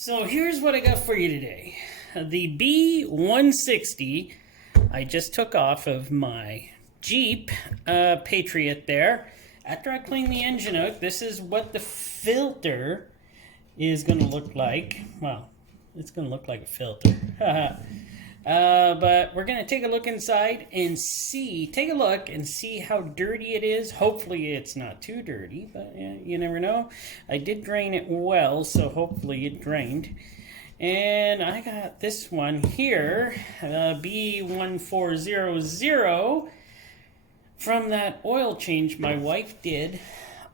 So here's what I got for you today. The B160 I just took off of my Jeep Patriot there. After I cleaned the engine out, this is what the filter is going to look like. Well, it's going to look like a filter. But we're going to take a look inside and take a look and see how dirty it is. Hopefully it's not too dirty, but you never know. I did drain it well, so hopefully it drained. And I got this one here, B1400, from that oil change my wife did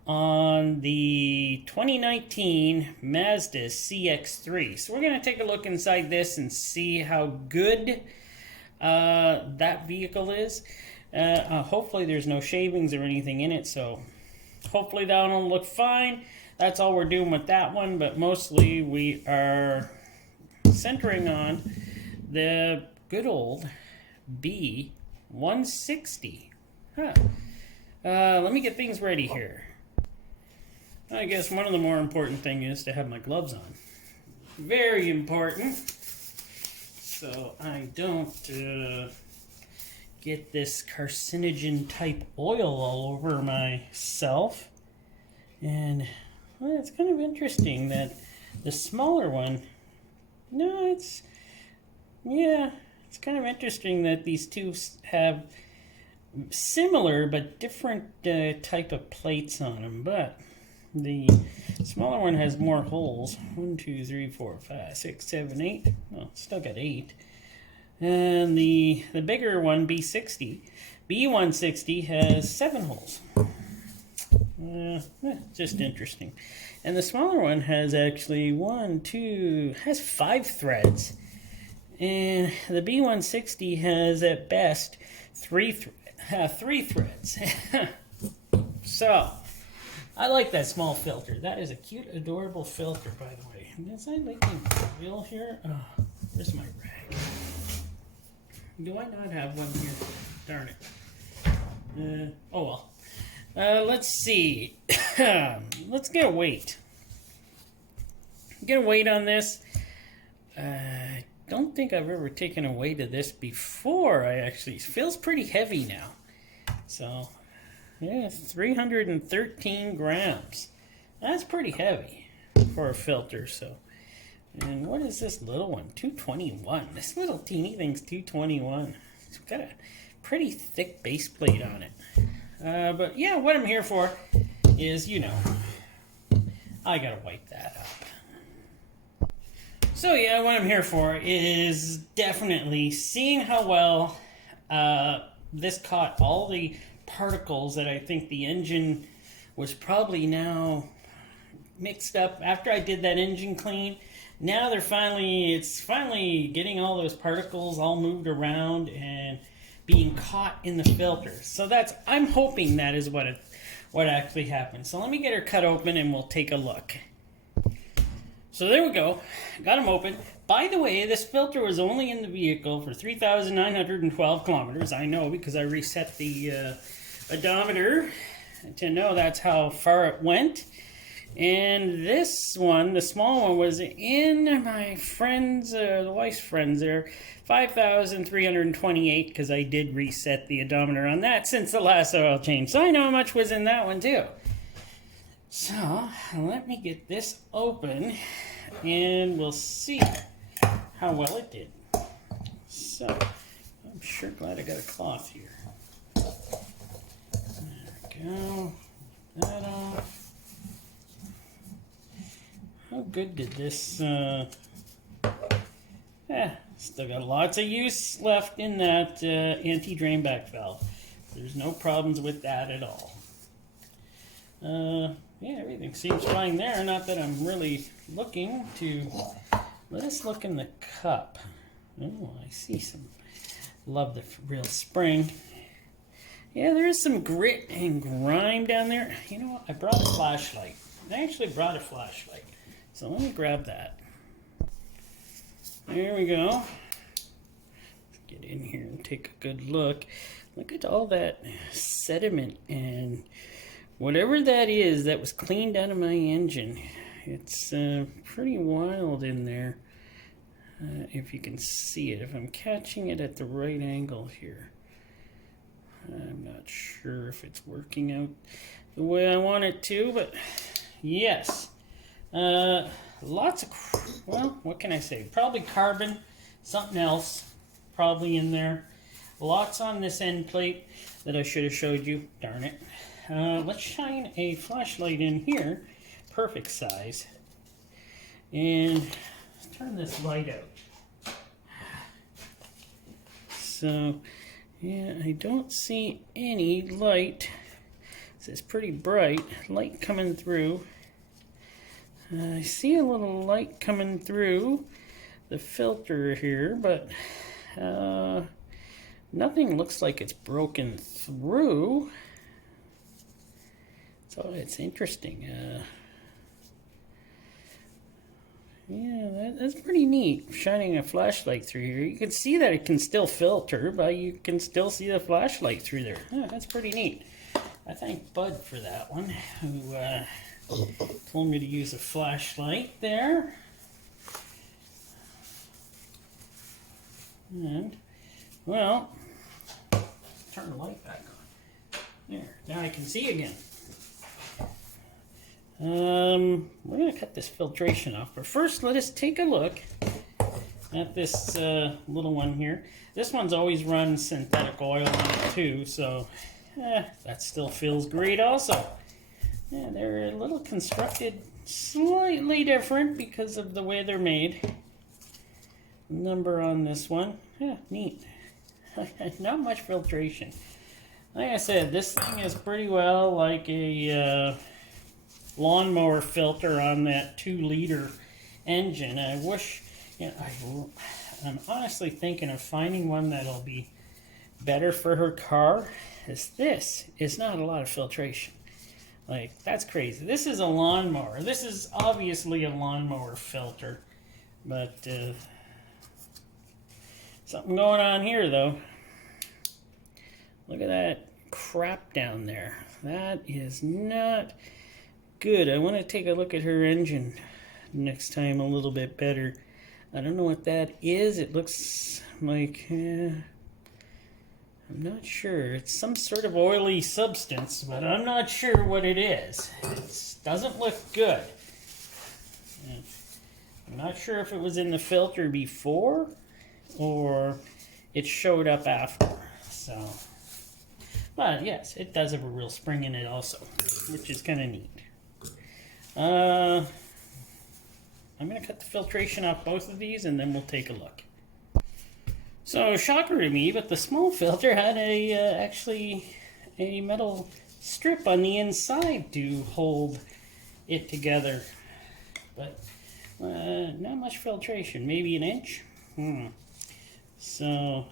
on the 2019 Mazda CX-3. So we're going to take a look inside this and see how good that vehicle is. Hopefully there's no shavings or anything in it, so hopefully that'll look fine. That's all we're doing with that one, but mostly we are centering on the good old B160. Let me get things ready here. I guess one of the more important things is to have my gloves on. Very important. So I don't get this carcinogen type oil all over myself. And well, it's kind of interesting that the smaller one, it's kind of interesting that these two have similar but different type of plates on them, but the smaller one has more holes. 1, 2, 3, 4, 5, 6, 7, 8. Well, still got 8. And the bigger one, B160, has 7 holes. Just interesting. And the smaller one has actually 5 threads. And the B160 has at best 3 threads. So I like that small filter. That is a cute, adorable filter, by the way. Is I making real here? Oh, where's my rag? Do I not have one here? Darn it. Oh well. Let's see. Let's get a weight. Get a weight on this. I don't think I've ever taken a weight of this before. It feels pretty heavy now. So, yeah, 313 grams. That's pretty heavy for a filter. So, and what is this little one? 221. This little teeny thing's 221. It's got a pretty thick base plate on it. But yeah, what I'm here for is, I gotta wipe that up. So yeah, what I'm here for is definitely seeing how well this caught all the particles that I think the engine was probably now mixed up after I did that engine clean. Now it's finally getting all those particles all moved around and being caught in the filter. So I'm hoping that is what actually happened. So let me get her cut open and we'll take a look. So there we go. Got them open. By the way, this filter was only in the vehicle for 3,912 kilometers. I know because I reset the odometer to know that's how far it went. And this one, the small one, was in my friend's, the wife's friend's there, 5,328, because I did reset the odometer on that since the last oil change. So I know how much was in that one too. So let me get this open and we'll see how well it did. So I'm sure glad I got a cloth here. There we go. That off. How good did this, still got lots of use left in that anti-drain back valve. There's no problems with that at all. Yeah, everything seems fine there. Not that I'm really looking to... Let us look in the cup. Oh, I see some... Love the real spring. Yeah, there is some grit and grime down there. You know what? I brought a flashlight. I actually brought a flashlight. So let me grab that. There we go. Let's get in here and take a good look. Look at all that sediment and whatever that is that was cleaned out of my engine. It's pretty wild in there. If you can see it, if I'm catching it at the right angle here. I'm not sure if it's working out the way I want it to, but yes. Lots of, well, what can I say? Probably carbon, something else probably in there. Lots on this end plate that I should have showed you. Darn it. Let's shine a flashlight in here. Perfect size. And turn this light out. So, yeah, I don't see any light. It's pretty bright. Light coming through. I see a little light coming through the filter here, but nothing looks like it's broken through. So it's interesting. Yeah, that's pretty neat. Shining a flashlight through here. You can see that it can still filter, but you can still see the flashlight through there. Yeah, that's pretty neat. I thank Bud for that one, who told me to use a flashlight there. And, well, turn the light back on. There, now I can see again. We're going to cut this filtration off, but first let us take a look at this little one here. This one's always run synthetic oil on it too, so that still feels great also. Yeah, they're a little constructed slightly different because of the way they're made. Number on this one, yeah, neat. Not much filtration. Like I said, this thing is pretty well like a lawnmower filter on that 2-liter engine. I wish, you know, I'm honestly thinking of finding one that'll be better for her car. This is not a lot of filtration. Like, that's crazy. This is a lawnmower. This is obviously a lawnmower filter, but something going on here though. Look at that crap down there. That is not good. I want to take a look at her engine next time a little bit better. I don't know what that is. It looks like, I'm not sure. It's some sort of oily substance, but I'm not sure what it is. It doesn't look good. I'm not sure if it was in the filter before or it showed up after. So, but yes, it does have a real spring in it also, which is kind of neat. I'm going to cut the filtration off both of these and then we'll take a look. So, shocker to me, but the small filter had actually a metal strip on the inside to hold it together. But not much filtration, maybe an inch. So,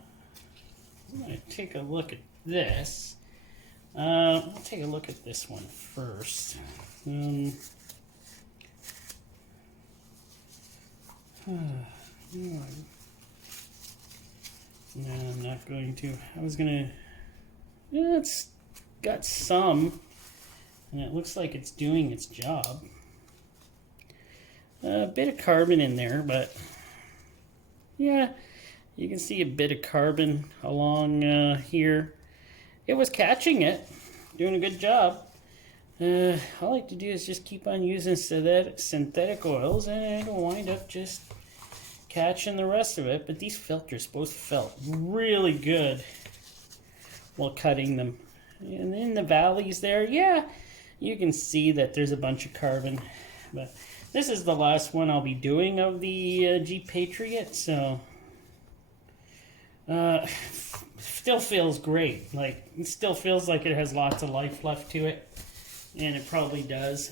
I'm going to take a look at this. I'll take a look at this one first. No, I'm not going to. I was gonna. Yeah, it's got some, and it looks like it's doing its job. A bit of carbon in there, but yeah, you can see a bit of carbon along here. It was catching it, doing a good job. All I like to do is just keep on using synthetic oils, and it'll wind up just catching the rest of it. But these filters both felt really good while cutting them. And in the valleys there, yeah, you can see that there's a bunch of carbon. But this is the last one I'll be doing of the Jeep Patriot, so still feels great. Like, it still feels like it has lots of life left to it. And it probably does.